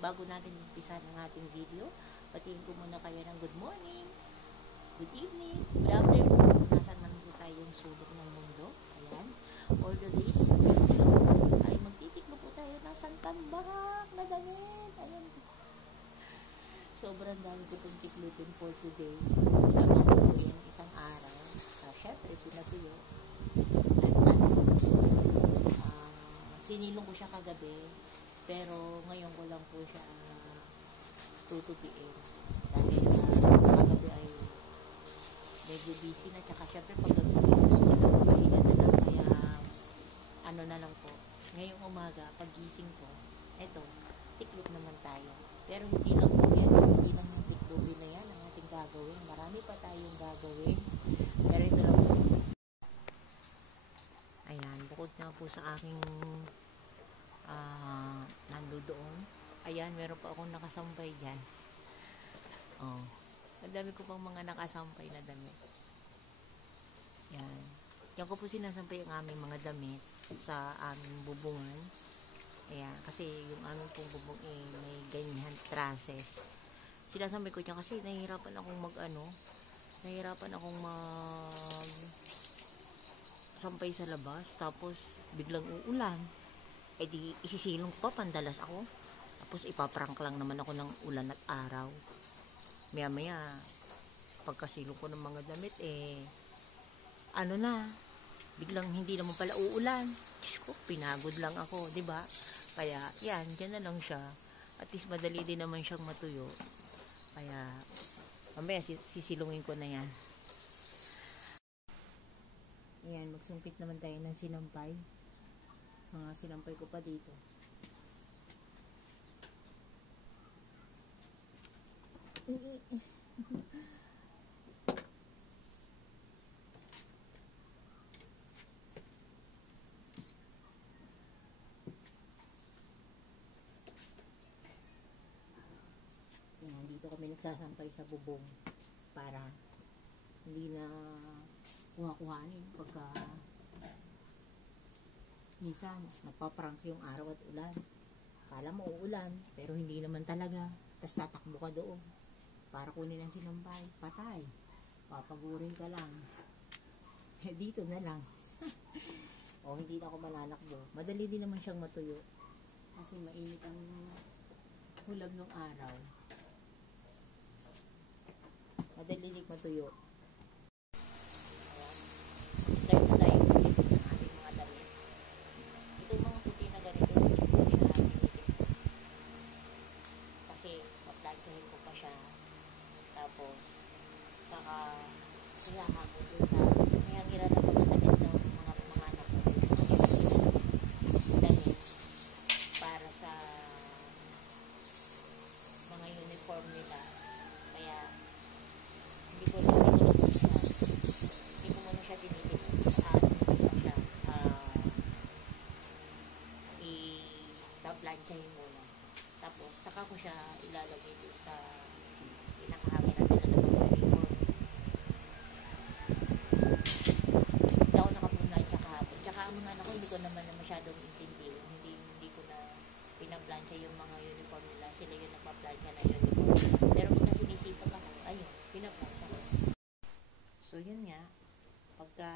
bago natin umpisa ng ating video, batiin ko muna kayo ng good morning, good evening, good afternoon, nasan man po tayong sulok ng mundo. Ayan, although this video ay magtitiklo po tayo ng santambahak na damit. Ayan, sobrang dami ko itong tiklutin for today. Lamang ko po yan isang araw. Syempre, pinatuyo. At sinilong ko siya kagabi, pero ngayon ko lang po siya tutupiin. Dahil kagabi ay medyo busy na, tsaka syempre paggabi gusto ko lang pahinga na lang, kaya ano na lang po. Ngayong umaga, pagising ko, eto, tiklop naman tayo. Pero hindi lang po yan, hindi lang yung tiklopin na yan ang ating gagawin. Marami pa tayong gagawin. Pero ito lang po. Ayan, bukod na po sa aking nandoon. Ayan, meron pa akong nakasampay dyan. Oh, ang dami ko pang mga nakasampay na damit. Yan. Yan ko po sinasampay ang aming mga damit sa aming bubungan. Ayan, kasi yung aming pong bubong may ganyan, trusses. Sinasampay ko dyan kasi nahihirapan akong nahihirapan akong sampay sa labas, tapos biglang uulan. Eh di isisilong pa, pandalas ako. Tapos ipaprank lang naman ako ng ulan at araw. Maya maya, pagkasilong ko ng mga damit, biglang hindi naman pala uulan. Diyos ko, pinagod lang ako, di ba? Kaya yan, dyan na lang siya. At least madali din naman siyang matuyo. Kaya mamaya sisilungin ko na yan. Ayan, magsungkit naman tayo ng sinampay. Mga sinampay ko pa dito. Ayan, dito kami nagsasampay sa bubong para hindi na kuha-kuhanin pagka minsan napaprank yung araw at ulan. Kala mo uulan, pero hindi naman talaga. Tapos tatakbo ka doon para kunin ang sinampay. Patay. Papagurin ka lang. Dito na lang. O, hindi na ako mananakbo. Madali din naman siyang matuyo. Kasi mainit ang hulab ng araw. Madali din matuyo. Start na tayo ulit ng ating mga damit. Itong mga puti na ganito, hindi ko siya pinitin. Kasi maplansyahin ko pa siya. Tapos, saka ihahamon dun sa may hangiran na pagkatagal ng mga anak ko. Damit para sa mga uniform nila. Kaya, hindi ko muna siya tinitin. I-plansyahin muna. Tapos, saka ko siya ilalagay dito sa pinakahangin natin na mga uniform. Hindi ako nakapunay tsaka hapon. Tsaka ang mga anak ko, hindi ko naman na masyadong intindi. Hindi ko na pinaplansya yung mga uniform nila. Sila yung nagpaplansya na uniform. Pero pagka sinisipag ako, ayun, pinaplansya ko. So, yun nga. Pagka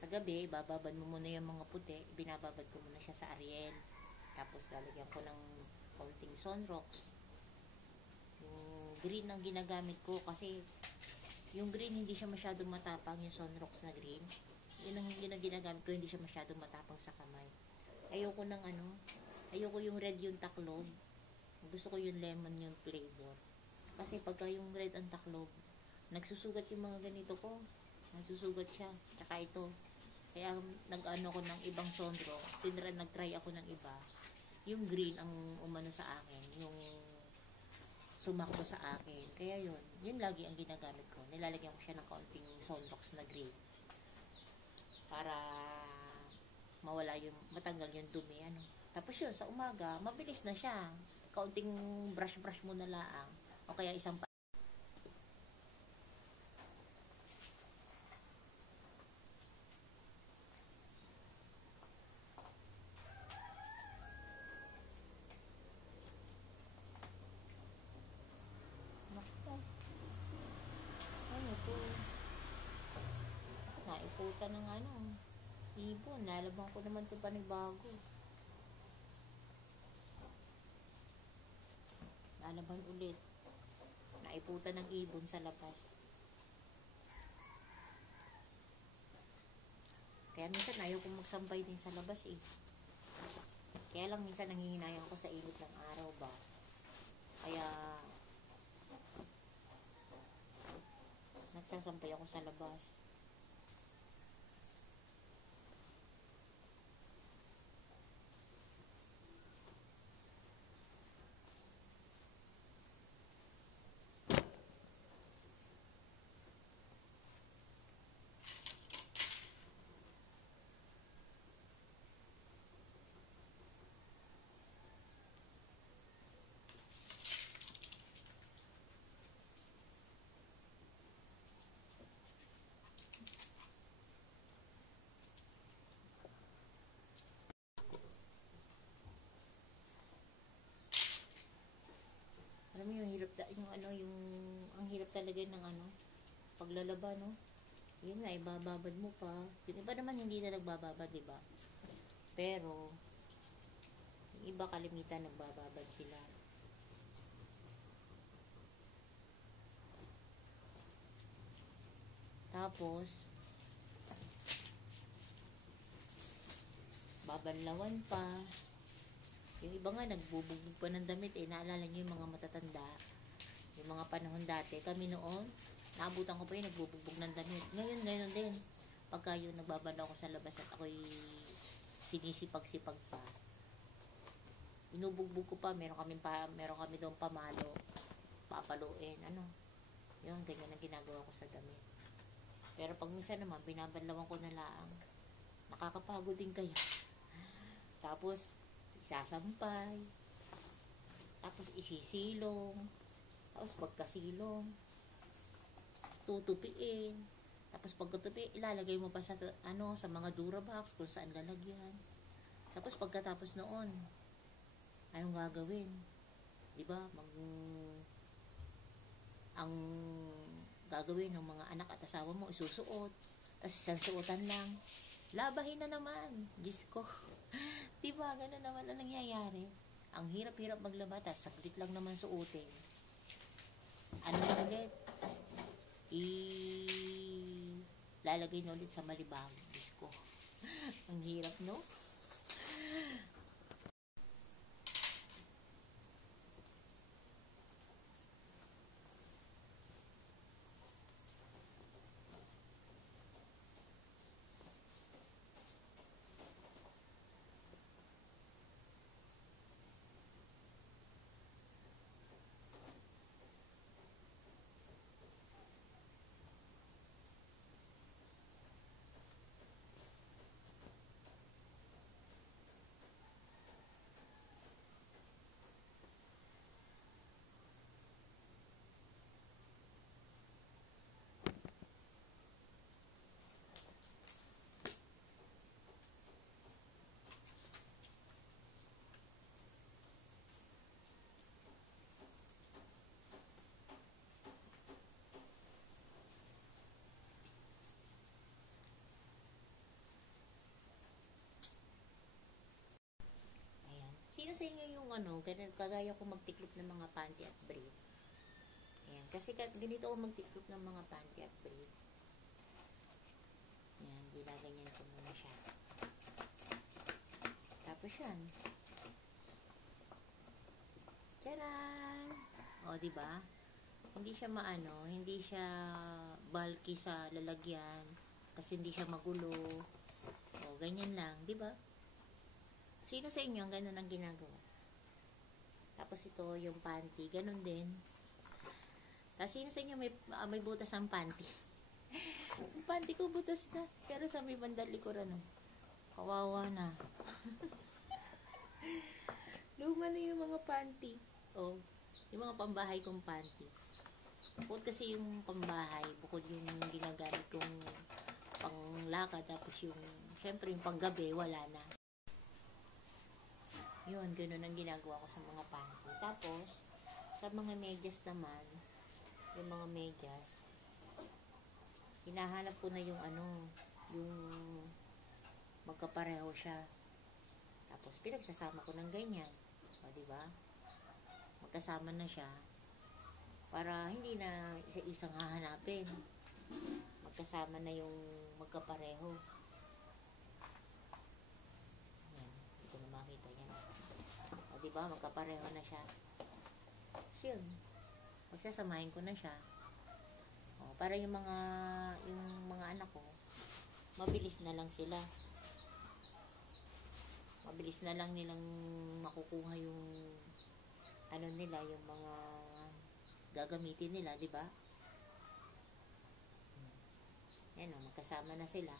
sa gabi, bababad mo muna yung mga puti, binababad ko muna siya sa Ariel. Tapos lalagyan ko ng konting sunrocks. Yung green ang ginagamit ko kasi yung green hindi siya masyadong matapang, yung sunrocks na green. Yun ang ginagamit ko, hindi siya masyadong matapang sa kamay. Ayoko yung red yung taklob. Gusto ko yung lemon yung flavor. Kasi pagka yung red ang taklob, nagsusugat yung mga ganito ko. Nagsusugat siya. Tsaka ito. Kaya nag-ano ko ng ibang sunrocks. Nag-try ako ng iba. Yung green ang umano sa akin. Yung sumakto sa akin. Kaya yun. Yun lagi ang ginagamit ko. Nilalagyan ko siya ng kaunting sunrocks na green. Para matanggal yung dumi. Tapos yun, sa umaga, mabilis na siya. Kaunting brush mo na lang. O kaya isang puta ng ano, ibon. Nalaban ko naman ito panibago. Nalaban ulit. Naiputan ng ibon sa labas. Kaya minsan ayaw kong magsampay din sa labas eh. Kaya lang minsan nangihinayang ko sa init ng araw ba. Kaya nagsasampay ako sa labas. Alam mo yung hirap ang hirap talaga ng ano, paglalaba, no? Yun nga, ibababad mo pa. Yung iba naman hindi na nagbababad, diba? Pero, yung iba kalimitan nagbababad sila. Tapos, babanlawan pa. Yung iba nga, nagbubugbog pa ng damit eh. Naalala nyo yung mga matatanda. Yung mga panahon dati. Kami noon, naabutan ko pa yun, nagbubugbog ng damit. Ngayon, ganoon din. Pagka yun, nagbabanda ako sa labas at ako'y sinisipag-sipag pa. Binubugbog ko pa. Meron kami doon pamalo. Papaluin. Ano? Yun, ganyan ang ginagawa ko sa damit. Pero pag minsan naman, binabanlawan ko na lang. Nakakapagod din kaya. Tapos, isasampay. Tapos, isisilong. Tapos, pagkasilong, tutupiin. Tapos, pagkatupi, ilalagay mo pa sa mga Durabox kung saan lalagyan. Tapos, pagkatapos noon, anong gagawin? Diba? Ang gagawin ng mga anak at asawa mo, isusuot. Tapos, isang suotan lang. Labahin na naman. Diyos ko. Diba? Ganun naman ang nangyayari. Ang hirap-hirap maglaba, tapos saglit lang naman suotin. Ano na ulit? Lalagay na ulit sa malibag. Diyos ko. Ang hirap, no? Sino sa inyo yung kagaya ko magtiklop ng mga panty at brief? Ayan, kasi ganito ako magtiklop ng mga panty at brief. Ayan, gilaganyan ko muna siya. Tapos yan. Tcharan! O, diba? Hindi siya hindi siya bulky sa lalagyan. Kasi hindi siya magulo. O, ganyan lang, diba? Sino sa inyo ang ganun ang ginagawa? Tapos ito, yung panty, ganun din. Tapos sino sa inyo may butas ang panty? Yung panty ko butas na. Pero sa may bandang likuran, kawawa na. Luma na yung mga panty. Oh, yung mga pambahay kong panty. Bukod kasi yung pambahay, bukod yung ginagamit kong panglakad, tapos yung, syempre yung panggabi, wala na. Yun, ganun ang ginagawa ko sa mga panty. Tapos, sa mga medyas naman, yung mga medyas, hinahanap ko na yung yung magkapareho siya. Tapos pinagsasama ko ng ganyan. O, diba? Magkasama na siya para hindi na isa-isang hahanapin. Magkasama na yung magkapareho. Ayan, hindi ko na makita yan. O, diba? Magkapareho na siya. So, yun. Magsasamahin ko na siya. O, para yung mga anak ko, mabilis na lang sila. Mabilis na lang nilang makukuha yung ano nila, yung mga gagamitin nila, di ba? Yan o, magkasama na sila.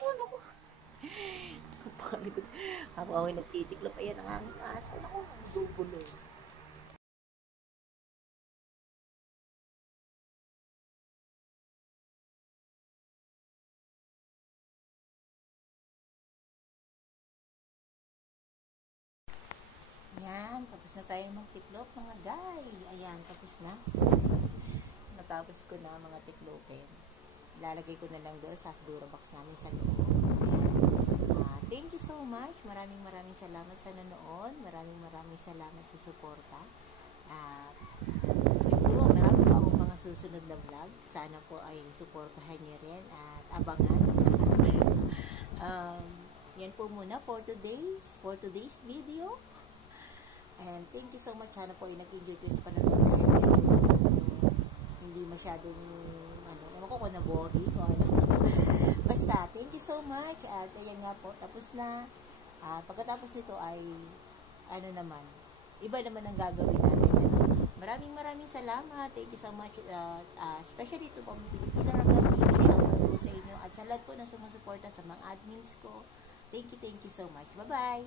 Ano ko? Habang ako'y nagtitiklop, ayan ang aming aso. Ako, dubulo. Ayan, tapos na tayo magtiklop mga guy. Ayan, tapos na. Natapos ko na mga tiklopin. Ilalagay ko na lang doon sa Durabox namin sa loob. Thank you so much. Maraming salamat sa nanood. Maraming salamat sa suporta. Siguro meron pa akong mga susunod na vlog. Sana po ay suportahan niyo rin at abangan. Yan po muna for today's video. And thank you so much. Sana po ay nag-enjoy kayo sa panonood natin. Hindi masyadong, ewan ko kung na-boring o ano. Basta, thank you so much. At ayan nga po, tapos na. Pagkatapos nito ay, iba naman ang gagawin natin. Maraming salamat. Thank you so much. Especially ito po, Pilipina Vlog TV. Shoutout po sa inyo. At sa lahat po na sumusuporta sa mga admins ko. Thank you so much. Bye-bye!